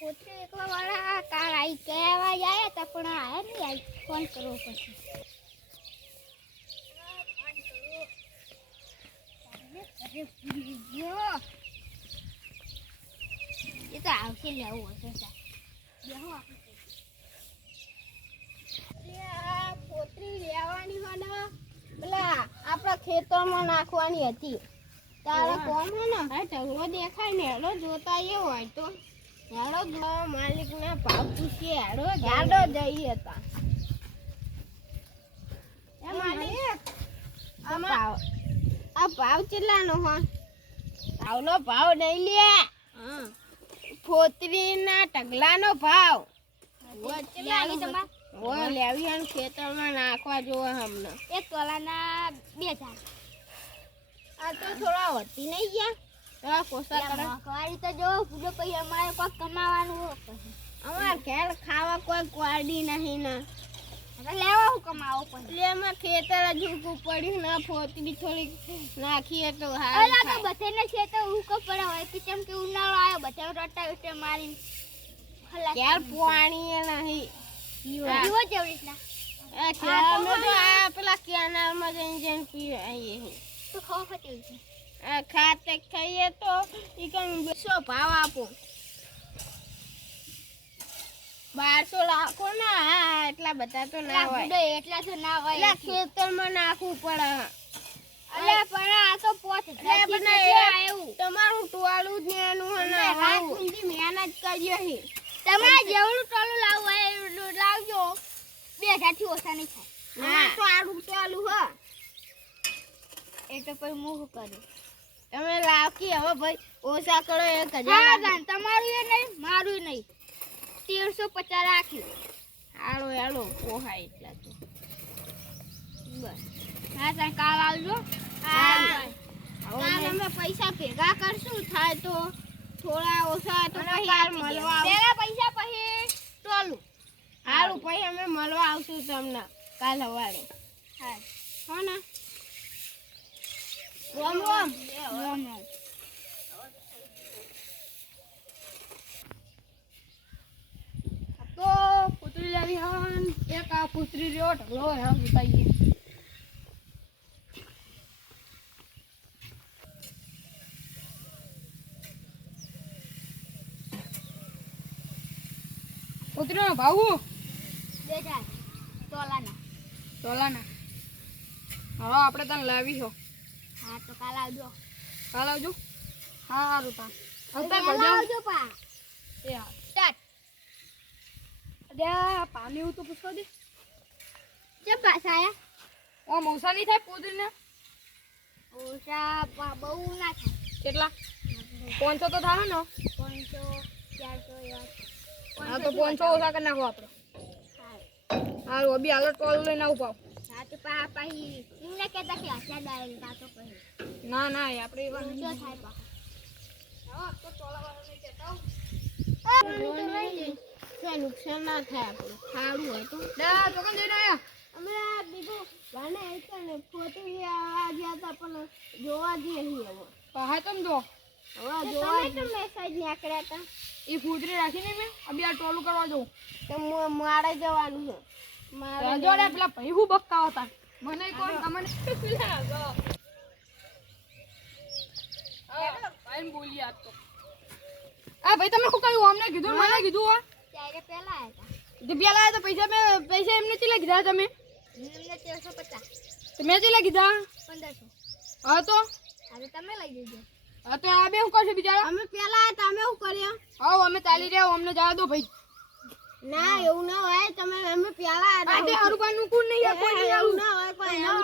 પોતે એકલા વાળા કાર આવી કેવા આયા તા પણ આયા નહીં આઈ ફોન કરવો પછી એ તો આવશે લેવું હશે બેહો પોતરી લેવાની હોય ને પેલા આપણા ખેતરમાં નાખવાની હતી તારા કોમ હે ને હા ઢગલો દેખાય ને હેડો જોતા એ હોય તો હેડો જો માલિક ના ભાવ પૂછીએ હેડો જઈએ હતા એ માલિક આ ભાવ કેટલાનો હોય ભાવનો ભાવ નહીં લે હા ફોતરીના ઢગલાનો ભાવ લેવી અને ખેતરમાં નાખવા જોવે હમને એક તોલાના 2000 આ તો થોડા વધતી નહીં ગયા થોડા કોસા કરે કવાડી તો જો પૂજો પછી અમારે કોઈ કમાવાનું હોય પછી અમાર ઘેર ખાવા કોઈ ક્વાડી નહીં ને હવે લેવા હું કમાવો પછી એમાં ખેતર હજુ પડ્યું ના ફોતરી થોડીક નાખીએ તો હાલ તો બધાને ખેતર ઉકો પડે હોય કે કેમ કે ઉનાળો આવ્યો બધા રટા વિટે મારી ઘેર પાણી નહીં જીવો જેવડી ના પેલા કેનાલમાં જઈને પીવે આવીએ તો ખાવા ખાતી ખાતે ખાઈએ તો ઈ કઈ બેસો ભાવ આપો 1200 લાખો ના એટલા બધા તો ના હોય એટલા તો ના હોય ખેતરમાં નાખવું પડે અલે પણ આ તો પોત આવ્યું તમારું ટોળું જ નેનું અને રાત સુધી મહેનત કર્યો છે તમારે જેવડું ટોળું લાવવું હોય એટલું લાવજો 2000 થી ઓછા નહીં થાય ના તો આડું ટોળું હ એ તો પર મુહ કરે તમે લાવકી હવે ભાઈ ઓછા કરો 1000 તમારું એ નહીં મારું નહીં 1350 રાખ્યું હાલો હાલો પોહાય એટલા તો બસ હા સર કાલ આવજો હા કાલ અમે પૈસા ભેગા કરશું થાય તો થોડા ઓછા તો પછી મળવા પેલા પૈસા પછી ટોલું હારું પછી અમે મળવા આવશું તમને કાલ સવારે હા હો ને રોમ રોમ રોમ રોમ તો પુત્રી લેવી હન એક આ પુત્રી રહ્યો ઢગલો હે બતાઈએ પુત્રીનો ભાવ 2000 તોલાના હવે આપણે તને લાવી છો હા તો કાલ આવજો હા રૂપા આવજો પા એ હા સ્ટાર્ટ અરે પાણી હું તો પૂછો દે કેમ પાછા આયા ઓ મૌસા નહીં થાય પુત્રીને ઓછા બહુ ના થાય કેટલા 500 તો થાય ને 500 400 હા તો 500 ઓછા કરી નાખો આપણે હા રોબી હાલો ટોલ લઈને આવું પાવ હા તો પાહી ઇમને કહેતા કે આશા ડાયલ તા તો પછી ના ના આપણે એવા નહીં થાય પા હા તો ટોલાવાળા નહીં કહેતા શું નુકસાન ના થાય આપણું સારું હોય તો દા તો કોણ જઈને આયા અમે બીજું વાને આઈતા ને ફોટો આ ગયા તા પણ જોવા જઈએ હવે હા તમ જો હવે જોવા તો મેસેજ નીકળ્યા તા એ ફૂટરી રાખીને મેં અબી આ ટોલું કરવા જઉં તો મારે જવાનું છે મારે જોડે પેલા ભાઈ હું બક્કા હતા મને કોણ તમને પેલા ગો આ ભાઈ બોલી આ તો આ ભાઈ તમે શું કહ્યું અમને કીધું મને કીધું આ ત્યારે પહેલા આયા જે પહેલા આયા તો પૈસા એમને ચીલા કીધા તમે એમને 1350 તો મેં ચીલા કીધા 1500 હા તો આજે તમે લઈ જજો હા તો આ બે શું કરશે બિચારા અમે પહેલા આયા તમે શું કર્યા હા અમે ચાલી રહ્યા અમને જવા દો ભાઈ ના એવું ના હોય તમે અમે પહેલા આયા તે હરુબાનું કોણ નહીં કોઈ એવું ના હોય કોઈ એવું